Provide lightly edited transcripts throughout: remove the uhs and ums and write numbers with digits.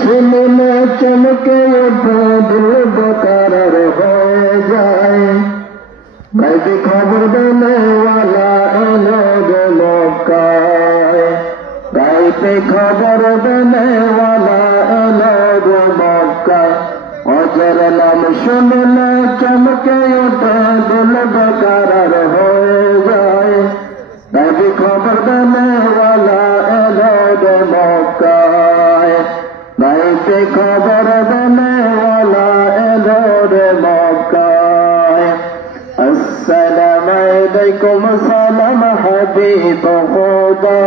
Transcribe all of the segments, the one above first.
শুনলে চমকে ওঠে দিল বেকারার হয়ে যায়। গাইবে খবর দেনেওয়ালা এলো রে মক্কায়, গাইবে খবর দেনেওয়ালা এলো রে মক্কায়। অজর নাম শুনলে চমকে ওঠে দিল বেকারার হয়ে যায়। গাইবে খবর দেনেওয়ালা এলো রে মক্কায়, গাইবে খবর দেনেওয়ালা এলো রে মক্কায়। আসসালামু আলাইকুম সালাম হাবিব খোদা,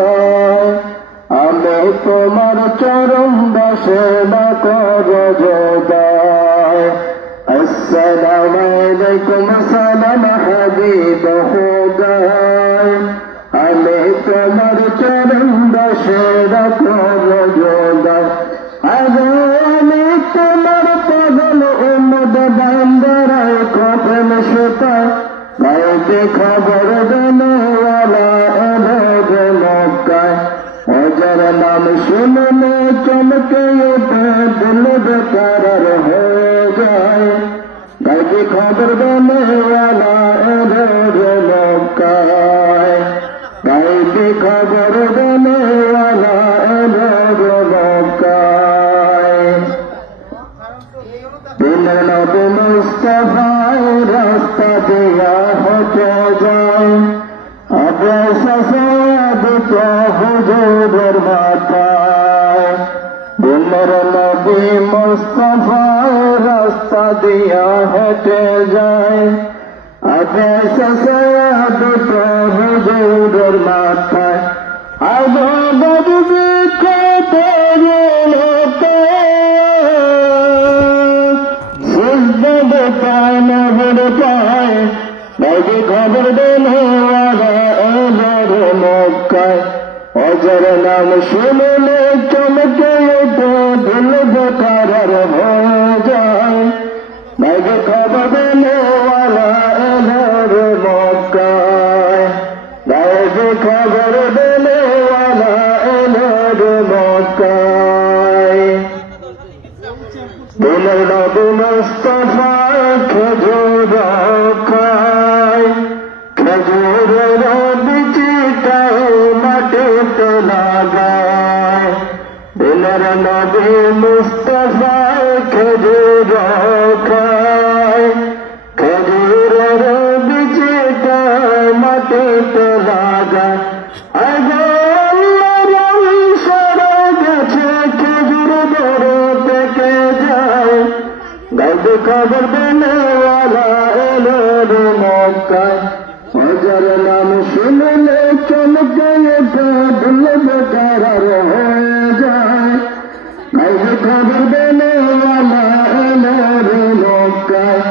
আমি তোমার চরণ দাসে না করো জোদায়। আসসালামু আলাইকুম সালাম হাবিব খোদা, আমি তোমার চরণ দাসে না করো জোদায়। আমি তোমার পাগল উম্মত বান্দারায় খতম সুতা, গাইবে খবর দেনেওয়ালা এলো রে মক্কায়। অজর নাম শুনলে চমকে ওঠে দিল বেকারার হয়ে যায়। গাইবে খবর দেনেওয়ালা এলো রে মক্কায়, গাইবে খবর দেনেওয়ালা এলো রে মক্কায়। দিলের নবী মুস্তাফায় রাস্তা দিয়া হেঁটে যায়, আবে সাসাদ তো হুজুরের মাথায়। দিলের নবী মুস্তাফায় রাস্তা দিয়া হেঁটে যায়, আবে সাসাদ তো হুজুরের মাথায়। আগো বাবু খেতে গেলতে পায়, গাইবে খবর দেনেওয়ালা এলো রে মক্কায়। অজর নাম শুনলে চমকে ওঠে দিল বেকারার হয়ে যায়। গাইবে খবর দেনেওয়ালা এলো রে মক্কায়, গাইবে খবর দেনেওয়ালা এলো রে মক্কায়। দিলের নবী মুস্তাফায় খেজুর খায়, খেজুরের বিচিটাও মাটিতে লাগায়। দিলের নবী মুস্তাফায় খেজুর খায়, খেজুরের বিচিটাও মাটিতে লাগায়। গাইবে খবর দেনেওয়ালা এলো রে মক্কায়। অজর নাম শুনলে চমকে ওঠে দিল বেকারার হয়ে যায়। গাইবে খবর দেনেওয়ালা এলো রে মক্কায়।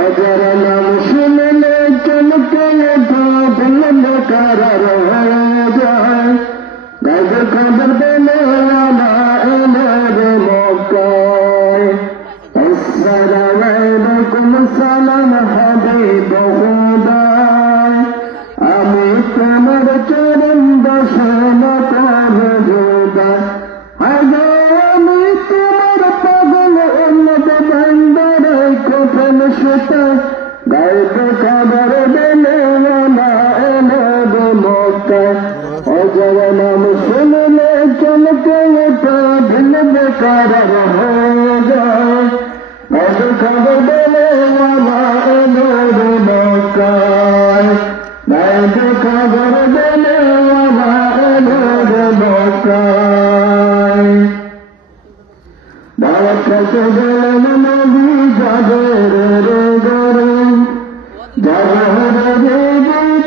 অজর নাম শুনলে চমকে ওঠে দিল বেকারার হয়ে যায়। গাইবে খবর দেনেওয়ালা এলো রে মক্কায়। আসসালামু আলাইকুম সালাম হাবিব খোদা, আমি তোমার চরণ দাসে না করো জোদায়। আমি তোমার পাগল উম্মত বান্দারায় খতম সুতা, গাইবে খবর দেনেওয়ালা এলো রে মক্কায়। অজর নাম শুনলে চমকে ওঠে দিল বেকারার হয়ে যায়। গাইবে খবর দেনেওয়ালা এলো রে মক্কায়, গাইবে খবর দেনেওয়ালা এলো রে মক্কায়। দাওয়াত খেতে গেলেন নবী যাদের রে ঘরে, যাদের রে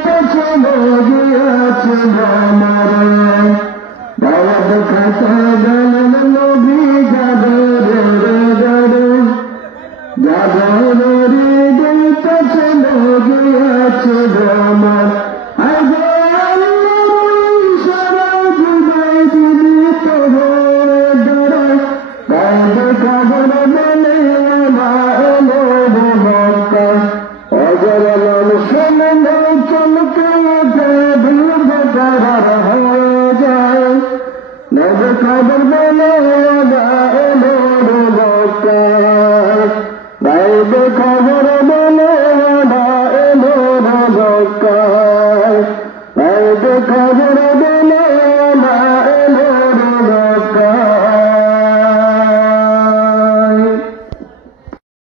পিছনে গিয়েছে আমারে। দাওয়াত খেতে গেলেন নবী যাদের রে ঘরে, যাদের রে পিছনে গিয়েছে আমার। গাইবে খবর দেনেওয়ালা এলো রে মক্কায়। অজর নাম শুনলে চমকে ওঠে দিল বেকারার হয়ে যায়। গাইবে খবর খবর বলে ওরা এলো রে মক্কায়